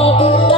哦。